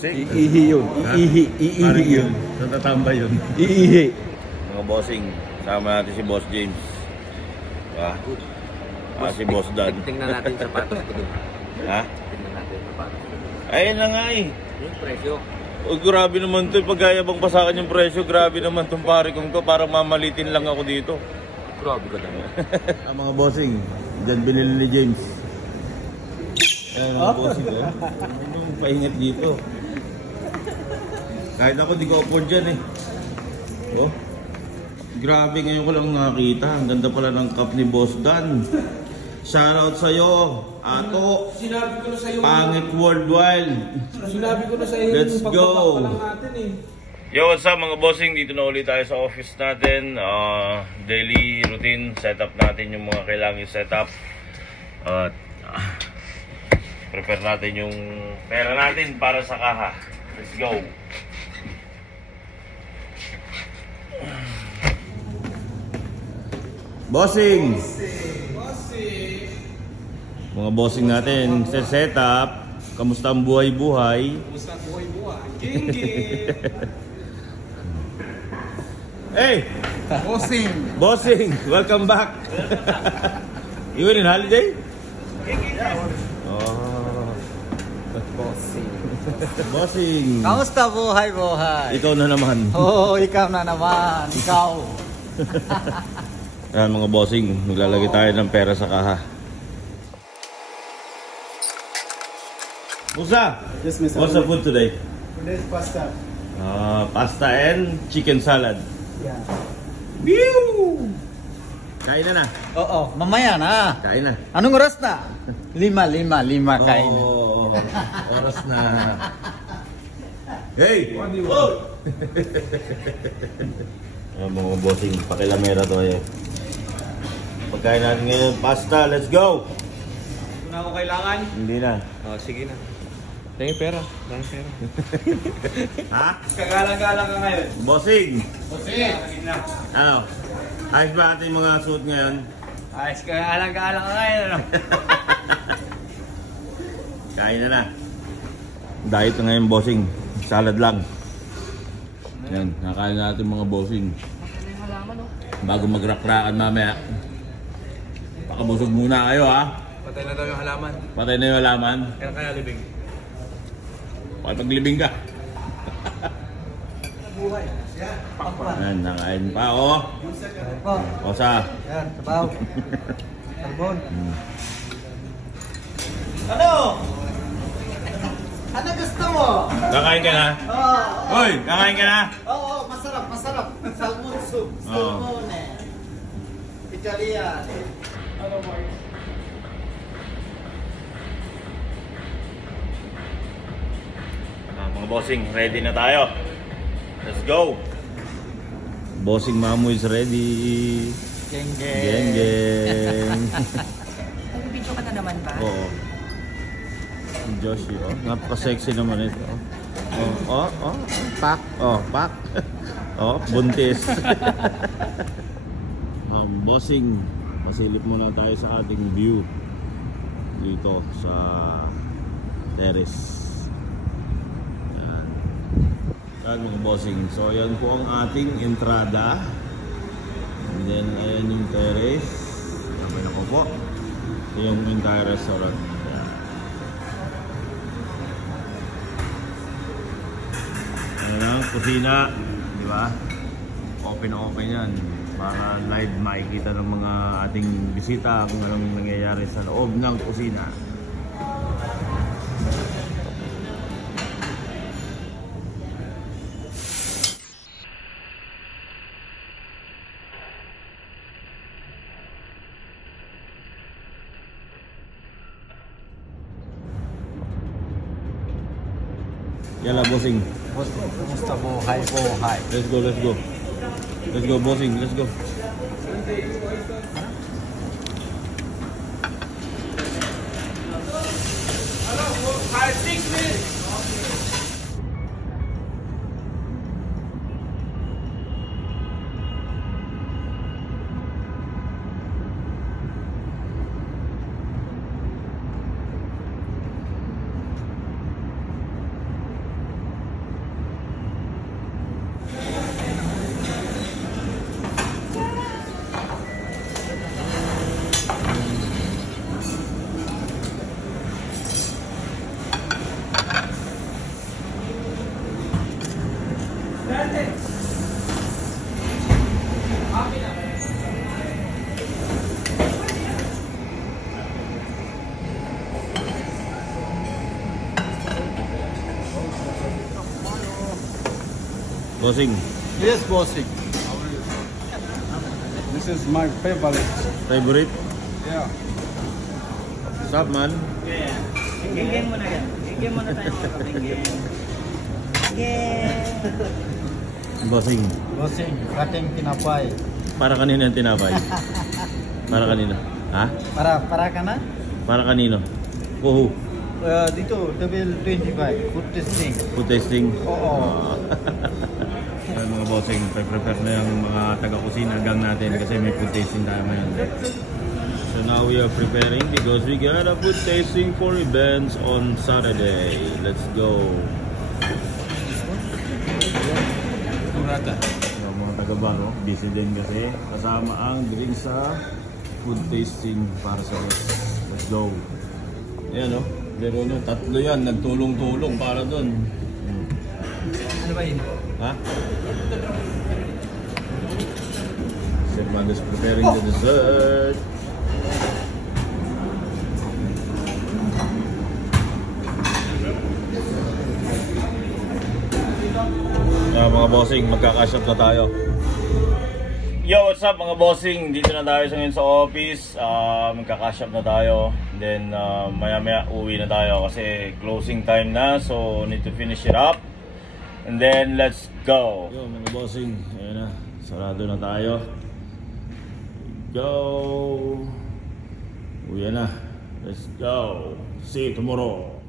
Iihi yun. Iihi yun. Natatamba yun. Iihi. Mga bossing, sama natin si Boss James. Si Boss Dan. Tingnan natin sapatos ko dun. Ha? Tingnan natin sapatos ko dun. Ayun na nga eh. Yung presyo. Oh, grabe naman to. Pagkayabang pa sa akin yung presyo, grabe naman tong pare kong to. Parang mamalitin lang ako dito. Grabe ka naman. Mga bossing, dyan binili ni James. Ayan mga bossing ko. Ano yung paingat dito? Kahit ako di ko afford dyan eh. Oh. Grabe, ngayon ko lang nakita. Ang ganda pala ng cup ni Boss Dan. Shoutout sa'yo, Ato. Sinabi ko na sa'yo. Pangit worldwide. Sinabi ko na sa'yo. Let's go. Pa lang natin eh. Yo, what's up mga bossing? Dito na ulit tayo sa office natin. Daily routine, setup natin yung mga kailangan i-setup. At prepare natin yung pera natin para sa kaha. Let's go. Bossing! Mga bossing natin sa setup. Kamusta ang buhay-buhay? Kamusta ang buhay-buhay? Geng-geng! Hey! Bossing! Bossing! Welcome back! You were in holiday? Oh. Bossing! Bossing! Kamusta buhay? Ikaw na naman. Oo, ikaw na naman. Ikaw. Ayan mga bossing, maglalagay tayo ng pera sa kaha. Musa! Yes, Mr. What's the food today? Today's pasta. Pasta and chicken salad. Yeah. Whew! Kain na na. Oo, mamaya na. Kain na. Anong oras na? 5 kain. Oo, oras na. Hey! Mga bossing, pakilamera to eh. Pagkain natin ngayon, pasta, let's go! Ito na ako kailangan. Hindi na. Sige na. Dahil pera. Ha? Kagalang-galang ka ngayon. Bossing! Bossing! Ano? Ayos ba ating mga suit ngayon? Ayos, kagalang-galang ka ngayon. Kain na na. Diet na ngayon, bossing. Salad lang. Yan, nakain natin mga bossing. Bago magrakrakan mamaya. Pakabusog muna kayo ha. Patay na daw yung halaman. Patay na yung halaman. Kaya libing. Paglibing ka. Yan, nakain pa oh. Osa. Yan, sabaw. Carbon. Ano gusto mo? Kakain ka na? Oo. Hoy, kakain ka na? Oo, masarap. Salmon soup. Salmon Italian. Mga bossing, ready na tayo. Let's go. Bossing Mamu is ready. Geng. Geng. Nag-video ka na naman ba? Oo. Si Joshi, oh. Napaka-sexy naman ito. Pak. Pak. Buntis. Bossing, masilip muna tayo sa ating view dito sa terrace. Yan mga bossing. So yan po ang ating entrada. And then ayan yung terrace. Naman ako po. Ito yung entire restaurant. Ayan. Ayan ang kusina. Di ba? Open yan. Para live makikita ng mga ating bisita kung anong nangyayari sa loob ng kusina. Yala, bossing. Kamusta buhay? Let's go. Let's go, bossing. Let's go. Bossing, Yes, bossing. This is my favorite. favorite? Yeah. What's up, man? Game mo na yan. Game mo na tayo mga kapinggan. Bossing, Bossing, kating tinapay. para kanina yung tinapay? Para kanina? Ha? Para ka na? Para kanino? Kuhu. Dito, level 25. Food testing. Food testing. Oo. Ay, mga bossing, prepare na yung mga taga-kusina gang natin kasi may food tasting tayo ngayon. So now we are preparing because we got a food tasting for events on Saturday. Let's go. Kumrata. Yung mga taga-baro, busy din kasi kasama ang drink sa food tasting para sa us. Let's go. Ayan o. Pero no, tatlo yan, nagtulong-tulong para dun. Ano ba yun? Ha? Sir Man is preparing the dessert. Mga bossing, magkakashop na tayo. Yo, what's up mga bossing? Dito na tayo ngayon sa office. Magkakashop na tayo. Then maya-maya uwi na tayo kasi closing time na. So need to finish it up. And then let's go. Yo mga bossing, ayan na. Sarado na tayo. Go. Uwi na. Let's go. See you tomorrow.